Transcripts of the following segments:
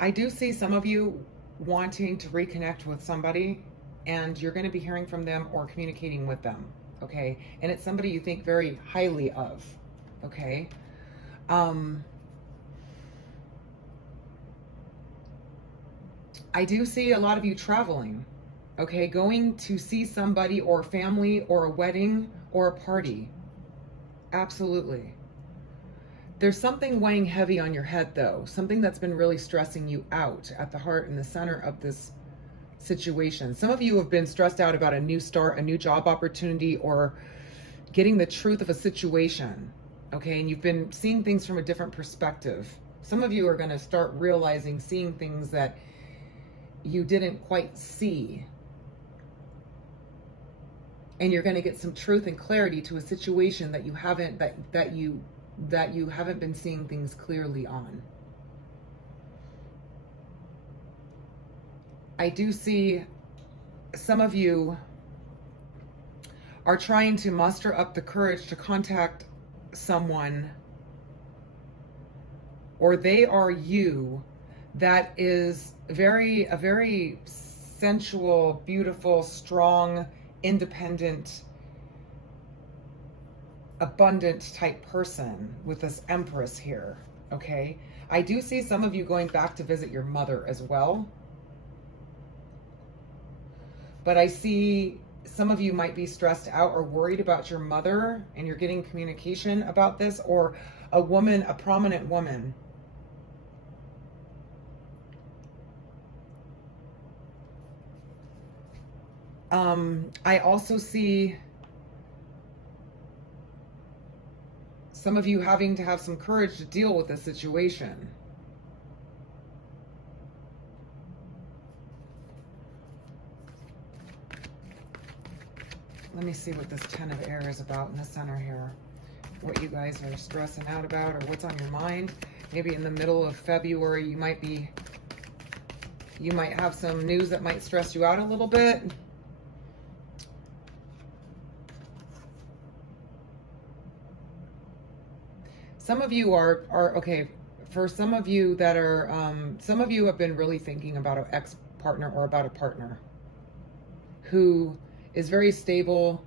I do see some of you wanting to reconnect with somebody, and you're going to be hearing from them or communicating with them, okay? And it's somebody you think very highly of, okay? I do see a lot of you traveling, okay? Going to see somebody or family or a wedding or a party. Absolutely. There's something weighing heavy on your head, though. Something that's been really stressing you out at the heart and the center of this situation. Some of you have been stressed out about a new start, a new job opportunity, or getting the truth of a situation, okay? And you've been seeing things from a different perspective. Some of you are going to start realizing, seeing things that you didn't quite see. And you're going to get some truth and clarity to a situation that you haven't, that you haven't been seeing things clearly on. I do see some of you are trying to muster up the courage to contact someone, or they are you, that is a very sensual, beautiful, strong, independent, abundant type person with this Empress here, okay? I do see some of you going back to visit your mother as well. But I see some of you might be stressed out or worried about your mother, and you're getting communication about this, or a woman, a prominent woman. I also see some of you having to have some courage to deal with this situation. Let me see what this Ten of Air is about in the center here. What you guys are stressing out about, or what's on your mind. Maybe in the middle of February, you might have some news that might stress you out a little bit. Some of you are okay. For some of you that are, some of you have been really thinking about an ex-partner or about a partner who is very stable,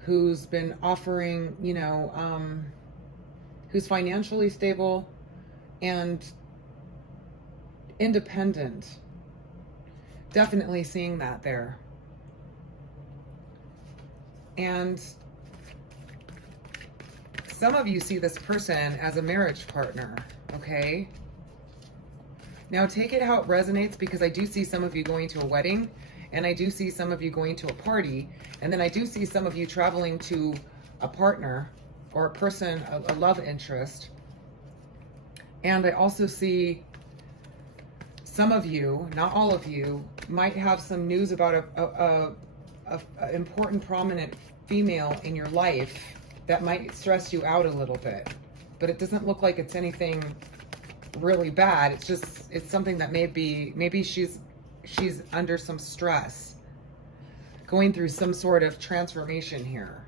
who's been offering, you know, who's financially stable and independent. Definitely seeing that there. And some of you see this person as a marriage partner, okay? Now take it how it resonates, because I do see some of you going to a wedding, and I do see some of you going to a party, and then I do see some of you traveling to a partner or a person, a love interest. And I also see some of you, not all of you, might have some news about a important, prominent female in your life that might stress you out a little bit. But it doesn't look like it's anything really bad. It's just, it's something that maybe she's under some stress, going through some sort of transformation here.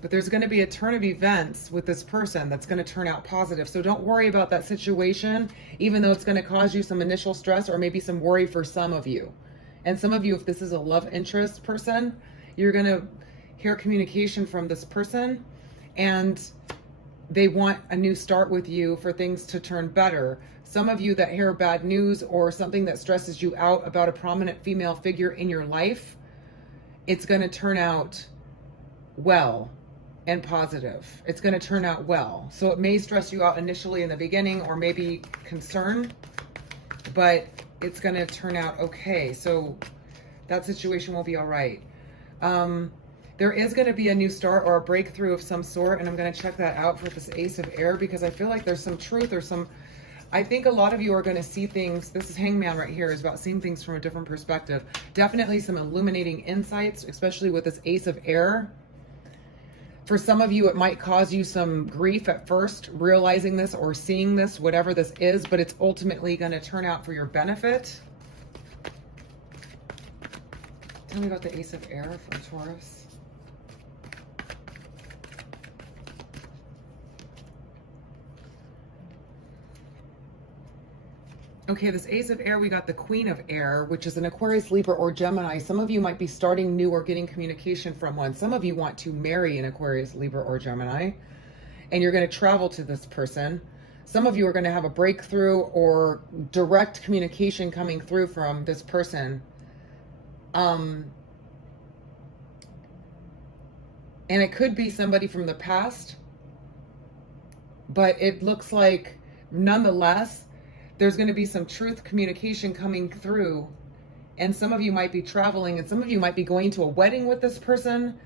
But there's going to be a turn of events with this person that's going to turn out positive. So don't worry about that situation, even though it's going to cause you some initial stress or maybe some worry for some of you. And some of you, if this is a love interest person, you're going to hear communication from this person, and they want a new start with you for things to turn better. Some of you that hear bad news or something that stresses you out about a prominent female figure in your life, it's going to turn out well and positive. It's going to turn out well. So it may stress you out initially in the beginning, or maybe concern, but it's going to turn out okay. So that situation will be all right. There is going to be a new start or a breakthrough of some sort, and I'm going to check that out for this Ace of Air, because I feel like there's some truth or some, I think a lot of you are going to see things. This is Hangman right here, is about seeing things from a different perspective. Definitely some illuminating insights, especially with this Ace of Air. For some of you, it might cause you some grief at first, realizing this or seeing this, whatever this is, but it's ultimately going to turn out for your benefit. tell me about the Ace of Air for Taurus? Okay, this Ace of Air, we got the Queen of Air, which is an Aquarius, Libra, or Gemini. Some of you might be starting new or getting communication from one. Some of you want to marry an Aquarius, Libra, or Gemini, and you're going to travel to this person. Some of you are going to have a breakthrough or direct communication coming through from this person. And it could be somebody from the past, but it looks like nonetheless, there's going to be some truth communication coming through, and some of you might be traveling, and some of you might be going to a wedding with this person.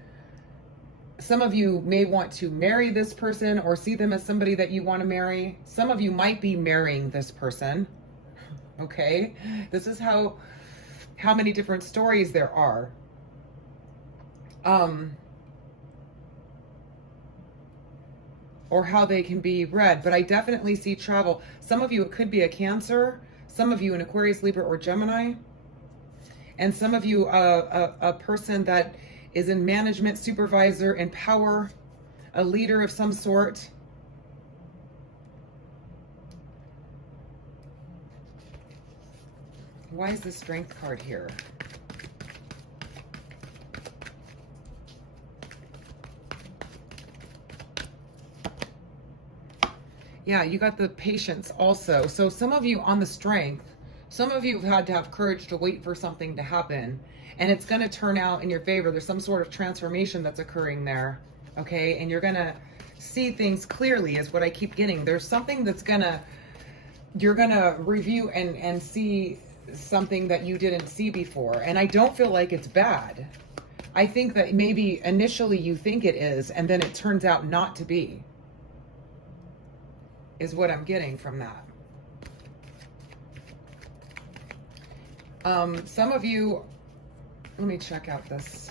Some of you may want to marry this person or see them as somebody that you want to marry. Some of you might be marrying this person. Okay, this is how many different stories there are. Or how they can be read, but I definitely see travel. Some of you, it could be a Cancer, some of you an Aquarius, Libra, or Gemini, and some of you a person that is in management, supervisor, and power, a leader of some sort. Why is the Strength card here? Yeah, you got the Patience also. So some of you on the Strength, some of you have had to have courage to wait for something to happen, and it's going to turn out in your favor. There's some sort of transformation that's occurring there, okay? And you're going to see things clearly is what I keep getting. There's something that's you're going to review and see something that you didn't see before. And I don't feel like it's bad. I think that maybe initially you think it is, and then it turns out not to be. Is what I'm getting from that. Some of you, let me check out this.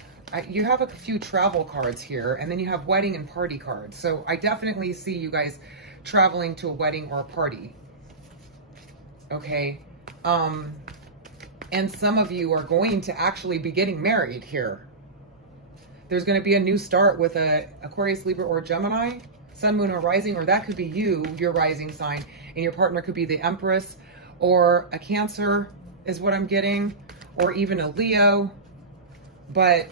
You have a few travel cards here, and then you have wedding and party cards. So I definitely see you guys traveling to a wedding or a party. Okay. And some of you are going to actually be getting married here. There's going to be a new start with a Aquarius, Libra, or Gemini. Sun, moon, or rising, or that could be you, your rising sign, and your partner could be the Empress, or a Cancer is what I'm getting, or even a Leo, but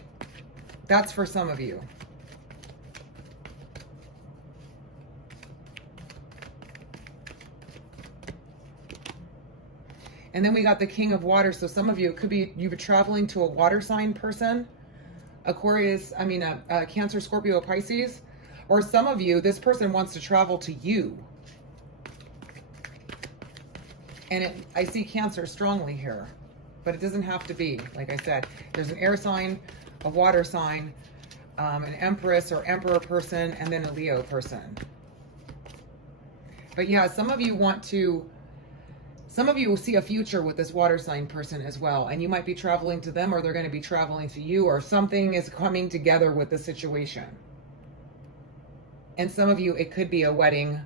that's for some of you. And then we got the King of Water, so some of you, it could be you've been traveling to a water sign person, Aquarius, a Cancer, Scorpio, Pisces. Or some of you, this person wants to travel to you. And I see Cancer strongly here, but it doesn't have to be. Like I said, there's an air sign, a water sign, an Empress or Emperor person, and then a Leo person. But yeah, some of you will see a future with this water sign person as well. And you might be traveling to them, or they're going to be traveling to you, or something is coming together with the situation. And some of you, it could be a wedding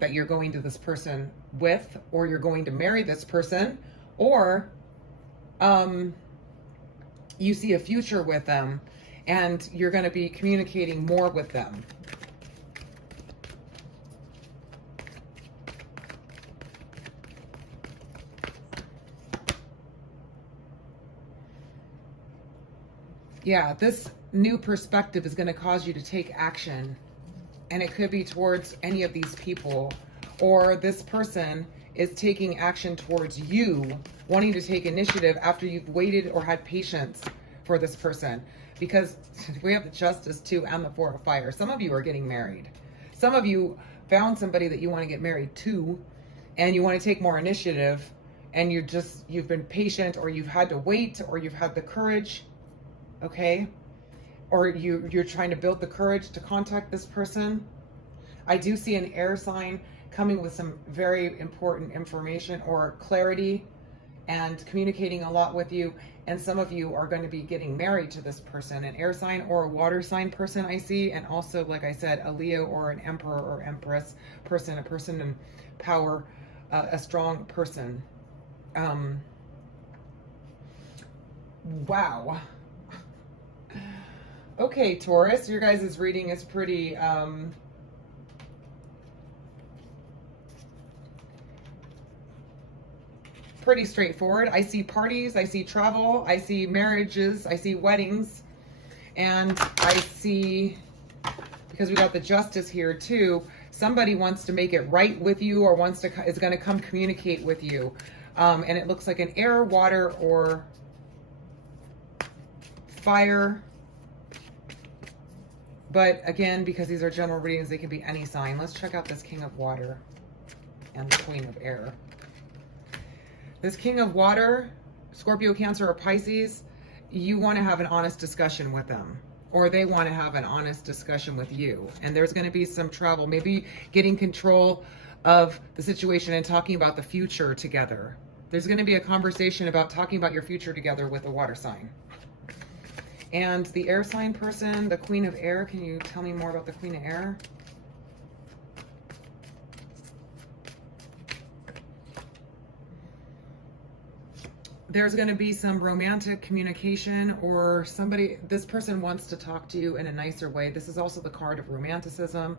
that you're going to this person with, or you're going to marry this person, or you see a future with them and you're going to be communicating more with them. Yeah, this new perspective is going to cause you to take action. And it could be towards any of these people, or this person is taking action towards you, wanting to take initiative after you've waited or had patience for this person. Because we have the Justice too, and the Four of Fire. Some of you are getting married. Some of you found somebody that you want to get married to, and you want to take more initiative, and you've been patient, or you've had to wait, or you've had the courage, okay? Or you're trying to build the courage to contact this person. I do see an air sign coming with some very important information or clarity and communicating a lot with you. And some of you are going to be getting married to this person, an air sign or a water sign person I see. And also, like I said, a Leo or an Emperor or Empress person, a person in power, a strong person. Wow. Okay, Taurus, your guys' reading is pretty pretty straightforward. I see parties, I see travel, I see marriages, I see weddings, and I see, because we got the Justice here too, somebody wants to make it right with you, or is going to come communicate with you. And it looks like an air, water, or fire. But again, because these are general readings, they can be any sign. Let's check out this King of Water and the Queen of Air. This King of Water, Scorpio, Cancer, or Pisces, you want to have an honest discussion with them, or they want to have an honest discussion with you. And there's going to be some travel, maybe getting control of the situation and talking about the future together. There's going to be a conversation about talking about your future together with a water sign. And the air sign person, the Queen of Air, can you tell me more about the Queen of Air? There's going to be some romantic communication, or this person wants to talk to you in a nicer way. This is also the card of romanticism.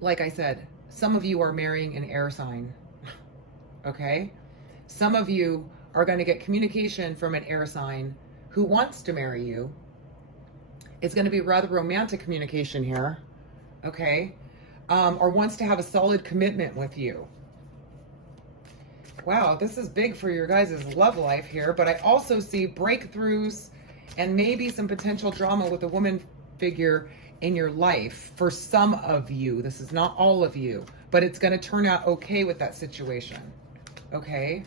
Like I said, some of you are marrying an air sign, okay? Some of you are going to get communication from an air sign who wants to marry you. It's going to be rather romantic communication here, okay? Or wants to have a solid commitment with you. Wow, this is big for your guys' love life here, but I also see breakthroughs and maybe some potential drama with a woman figure in your life for some of you. This is not all of you, but it's going to turn out okay with that situation, okay?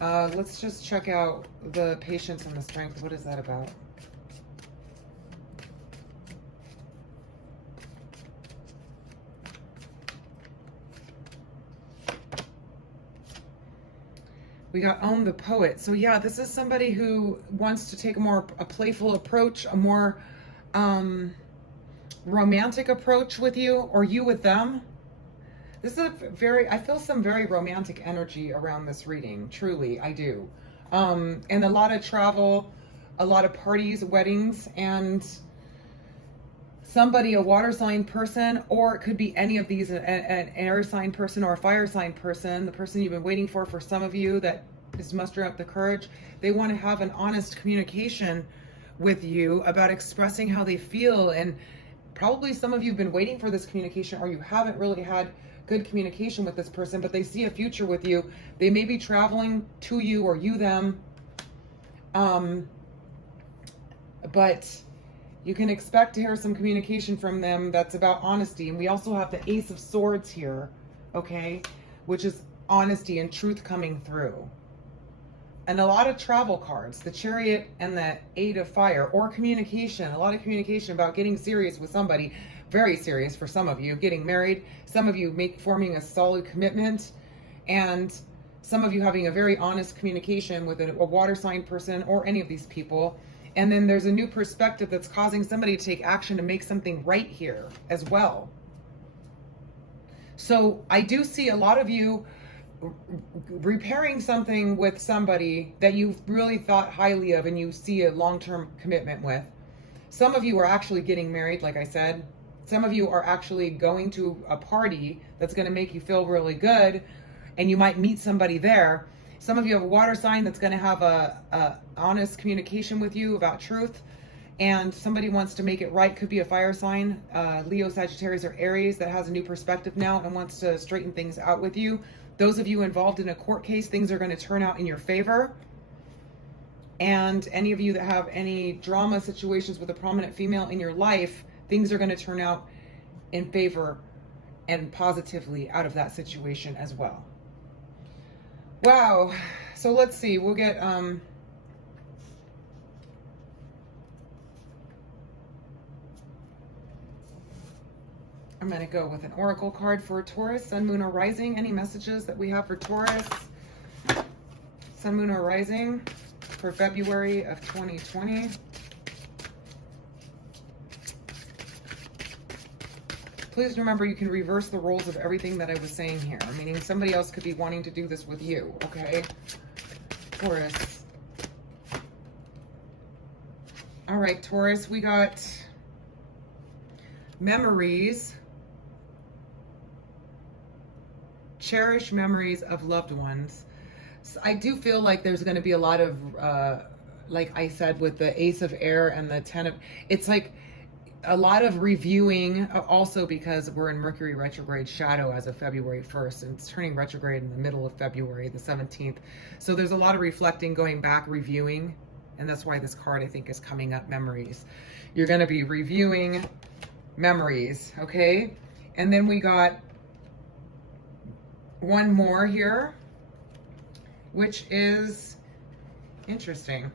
Let's just check out the patience and the strength. What is that about? We got Own the Poet. So yeah, this is somebody who wants to take a playful approach, a more romantic approach with you, or you with them. This is I feel some very romantic energy around this reading. Truly, I do. And a lot of travel, a lot of parties, weddings, and somebody, a water sign person, or it could be any of these, an air sign person or a fire sign person, the person you've been waiting for some of you that is mustering up the courage. They want to have an honest communication with you about expressing how they feel. And probably some of you have been waiting for this communication, or you haven't really had good communication with this person, but they see a future with you. They may be traveling to you, or you them. But you can expect to hear some communication from them that's about honesty. And we also have the Ace of Swords here, okay, which is honesty and truth coming through. And a lot of travel cards, the Chariot and the Eight of Fire, or communication, a lot of communication about getting serious with somebody, very serious for some of you, getting married, some of you forming a solid commitment, and some of you having a very honest communication with a water sign person or any of these people. And then there's a new perspective that's causing somebody to take action to make something right here as well. So I do see a lot of you repairing something with somebody that you really thought highly of and you see a long-term commitment with. Some of you are actually getting married, like I said. Some of you are actually going to a party that's going to make you feel really good, and you might meet somebody there. Some of you have a water sign that's going to have a honest communication with you about truth, and somebody wants to make it right. Could be a fire sign, Leo, Sagittarius, or Aries, that has a new perspective now and wants to straighten things out with you. Those of you involved in a court case, things are going to turn out in your favor. And any of you that have any drama situations with a prominent female in your life, things are going to turn out in favor and positively out of that situation as well. Wow. So let's see. We'll get I'm going to go with an oracle card for Taurus, Sun, Moon, or Rising. Any messages that we have for Taurus, Sun, Moon, or Rising for February of 2020? Please remember, you can reverse the roles of everything that I was saying here, meaning somebody else could be wanting to do this with you, okay? Taurus. All right, Taurus, we got memories. Cherish memories of loved ones. So I do feel like there's going to be a lot of, like I said, with the Ace of Air and the Ten of, it's like a lot of reviewing, also because we're in Mercury retrograde shadow as of February 1st, and it's turning retrograde in the middle of February, the 17th. So there's a lot of reflecting, going back, reviewing, and that's why this card, I think, is coming up, memories. You're going to be reviewing memories, okay? And then we got one more here, which is interesting.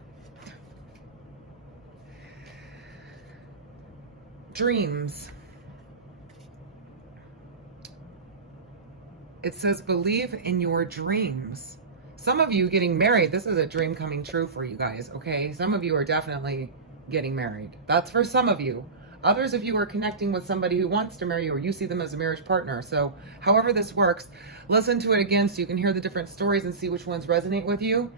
Dreams. It says believe in your dreams. Some of you getting married, this is a dream coming true for you guys, okay? Some of you are definitely getting married. That's for some of you. Others of you are connecting with somebody who wants to marry you, or you see them as a marriage partner. So however this works, listen to it again so you can hear the different stories and see which ones resonate with you.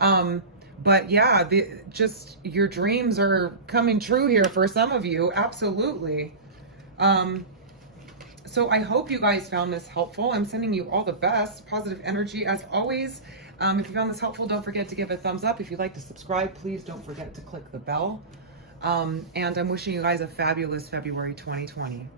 But yeah, just your dreams are coming true here for some of you. Absolutely. So I hope you guys found this helpful. I'm sending you all the best, positive energy as always. If you found this helpful, don't forget to give a thumbs up. If you'd like to subscribe, please don't forget to click the bell. And I'm wishing you guys a fabulous February 2020.